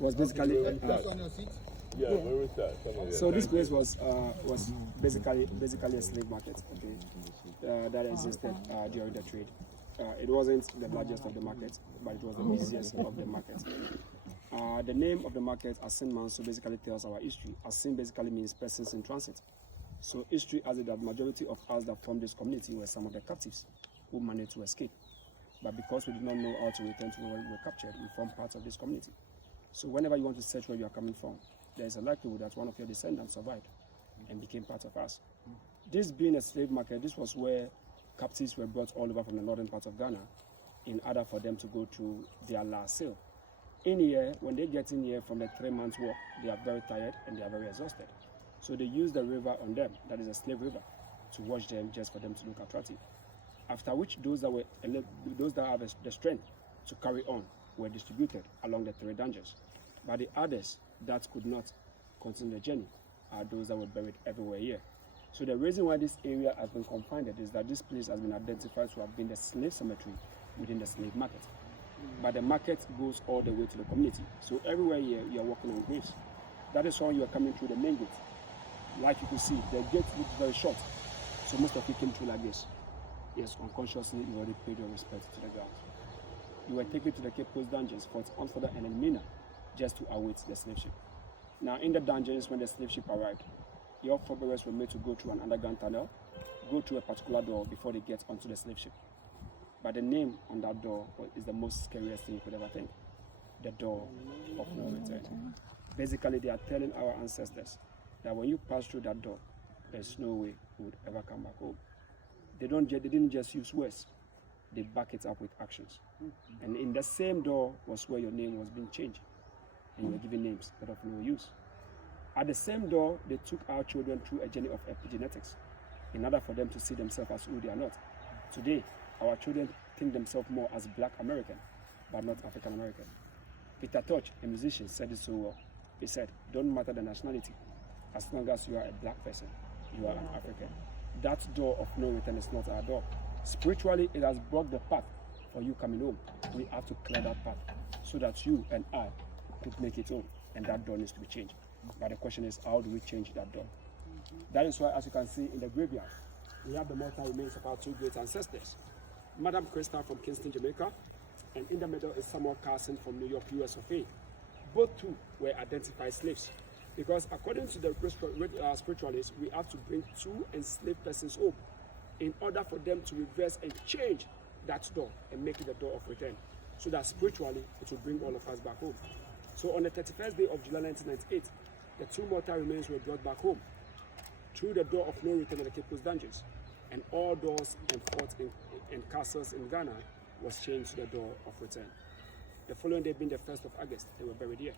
was basically Yeah, where is that? so this place was basically a slave market, okay, that existed during the trade. It wasn't the largest of the markets, but it was the busiest of the markets. The name of the market, Asin Manso, basically tells our history. Asin basically means persons in transit. So history has it that majority of us that formed this community were some of the captives who managed to escape. But because we did not know how to return to where we were captured, we formed part of this community. So whenever you want to search where you are coming from, there is a likelihood that one of your descendants survived and became part of us. This being a slave market, this was where captives were brought all over from the northern part of Ghana in order for them to go to their last sale. In here, when they get in here from the 3 months walk, they are very tired and they are very exhausted. So they use the river on them, that is a slave river, to wash them just for them to look attractive. After which those that have the strength to carry on were distributed along the 3 dungeons. But the others that could not continue the journey are those that were buried everywhere here. So the reason why this area has been confined is that this place has been identified to have been the slave cemetery within the slave market. But the market goes all the way to the community. So everywhere here, you are walking on graves. That is why you are coming through the main gate. Like you can see, the gate looks very short. So most of you came through like this. Yes, unconsciously, you already paid your respect to the ground. You were taken to the Cape Coast dungeons, Fort Oxford and Elmina, just to await the slave ship. Now, in the dungeons, when the slave ship arrived, your forebears were made to go through an underground tunnel, go through a particular door before they get onto the slave ship. But the name on that door is the most scariest thing you could ever think. The door of no return. Basically, they are telling our ancestors that when you pass through that door, there's no way you would ever come back home. They didn't just use words, they back it up with actions. And in the same door was where your name was being changed, and you were given names that of no use. At the same door, they took our children through a journey of epigenetics in order for them to see themselves as who they are not. Today, our children think themselves more as Black American, but not African American. Peter Tosh, a musician, said it so well. He said, don't matter the nationality, as long as you are a Black person, you are an African. That door of no return is not our door. Spiritually, it has blocked the path for you coming home. We have to clear that path so that you and I could make it home, and that door needs to be changed. But the question is, how do we change that door? That is why, as you can see in the graveyard, we have the mortal remains of our 2 great ancestors. Madam Crystal from Kingston, Jamaica, and in the middle is Samuel Carson from New York, US of A. Both 2 were identified slaves, because according to the spiritualists, we have to bring 2 enslaved persons home in order for them to reverse and change that door and make it the door of return, so that spiritually it will bring all of us back home. So on the 31st day of July 1998, the 2 mortal remains were brought back home through the door of no return in the Cape Coast dungeons, and all doors and forts and castles in Ghana was changed to the door of return. The following day being the 1st of August, they were buried here.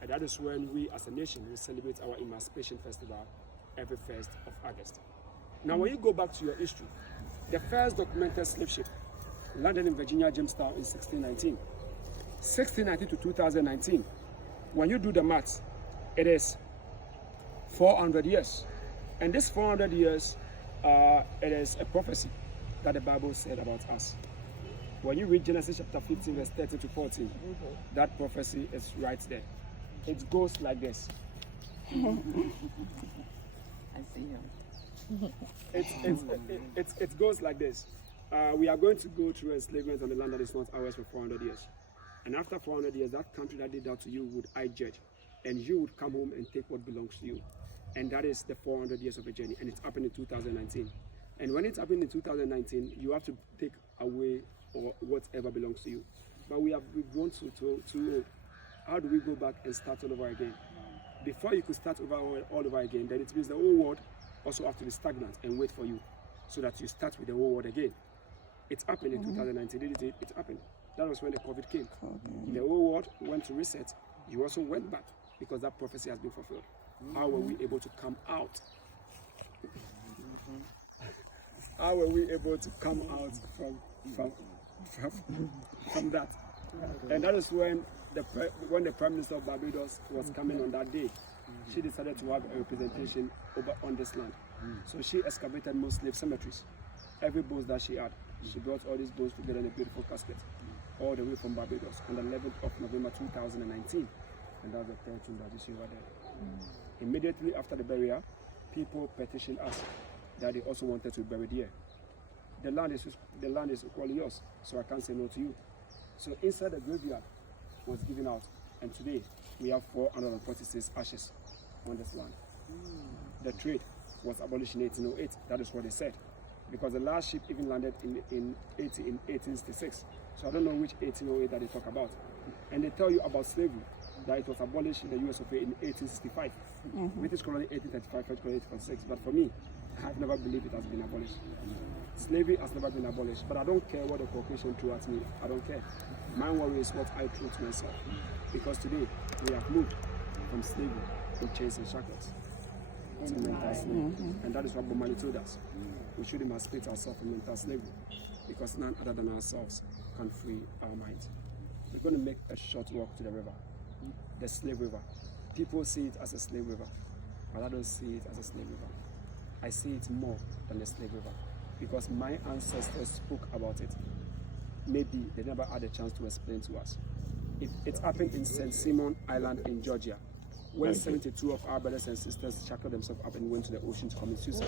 And that is when we as a nation will celebrate our Emancipation Festival every 1st of August. Now when you go back to your history, the first documented slave ship landed in Virginia, Jamestown in 1619. 1690 to 2019, when you do the maths, it is 400 years. And this 400 years, it is a prophecy that the Bible said about us. When you read Genesis chapter 15, verse 13 to 14, that prophecy is right there. It goes like this. I see him. It goes like this. We are going to go through enslavement on the land that is not ours for 400 years. And after 400 years, that country that did that to you would I judge. And you would come home and take what belongs to you. And that is the 400 years of a journey. And it's happened in 2019. And when it's happened in 2019, you have to take away or whatever belongs to you. But we've gone to how do we go back and start all over again? Before you could start all over again, then it means the whole world also have to be stagnant and wait for you, so that you start with the whole world again. It happened in 2019, didn't it? It happened. That was when the COVID came. The whole world went to reset. You also went back because that prophecy has been fulfilled. How were we able to come out? How were we able to come out from that? And that is when the Prime Minister of Barbados was coming on that day. She decided to have a representation over on this land. So she excavated most slave cemeteries. Every bones that she had, she brought all these bones together in a beautiful casket, all the way from Barbados on the 11th of November 2019. And that's the third tomb that you see over there. Immediately after the burial, people petitioned us that they also wanted to be buried here. The land is equally yours, so I can't say no to you. So inside the graveyard was given out, and today we have 446 ashes on this land. The trade was abolished in 1808. That is what they said, because the last ship even landed in 1866. So I don't know which 1808 that they talk about. And they tell you about slavery, that it was abolished in the US of A in 1865. British colony 1835, French colony 1846. But for me, I have never believed it has been abolished. Slavery has never been abolished, but I don't care what the Caucasian threw at me. I don't care. My worry is what I threw to myself. Because today, we have moved from slavery to chains and shackles to mental slavery. And that is what Bomani told us. We should emancipate ourselves from mental slavery, because none other than ourselves can free our minds. We're going to make a short walk to the river, the slave river. People see it as a slave river, but I don't see it as a slave river. I see it more than a slave river, because my ancestors spoke about it. Maybe they never had a chance to explain to us. It happened in St. Simon Island in Georgia, when 72 of our brothers and sisters shackled themselves up and went to the ocean to commit suicide.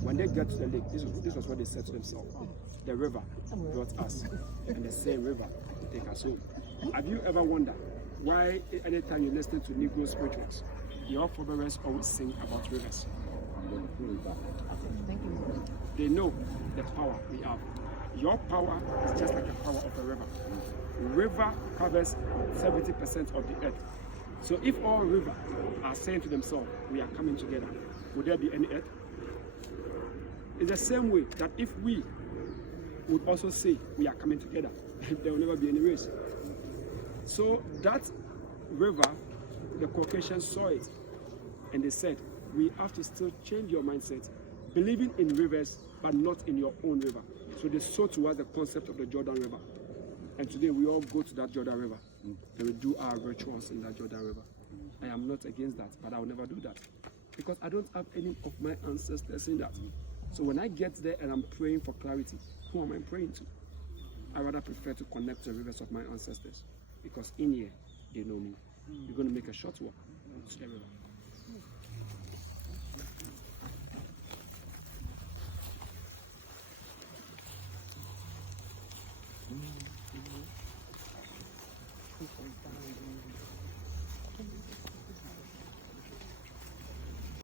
When they get to the lake, this was what they said to themselves: the river brought us, and the same river will take us home. Have you ever wondered why anytime you listen to Negro spirituals, your forebears always sing about rivers? They know the power we have. Your power is just like the power of a river. River covers 70% of the earth. So if all rivers are saying to themselves, we are coming together, would there be any earth? It's the same way that if we would also say we are coming together, there will never be any race. So that river, the Caucasians saw it, and they said, we have to still change your mindset, believing in rivers, but not in your own river. So they saw to us the concept of the Jordan River. And today we all go to that Jordan River, and we do our rituals in that Jordan River. I am not against that, but I will never do that, because I don't have any of my ancestors in that. So when I get there and I'm praying for clarity, who am I praying to? I rather prefer to connect to the rivers of my ancestors, because in here, they know me. We're going to make a short walk to the river.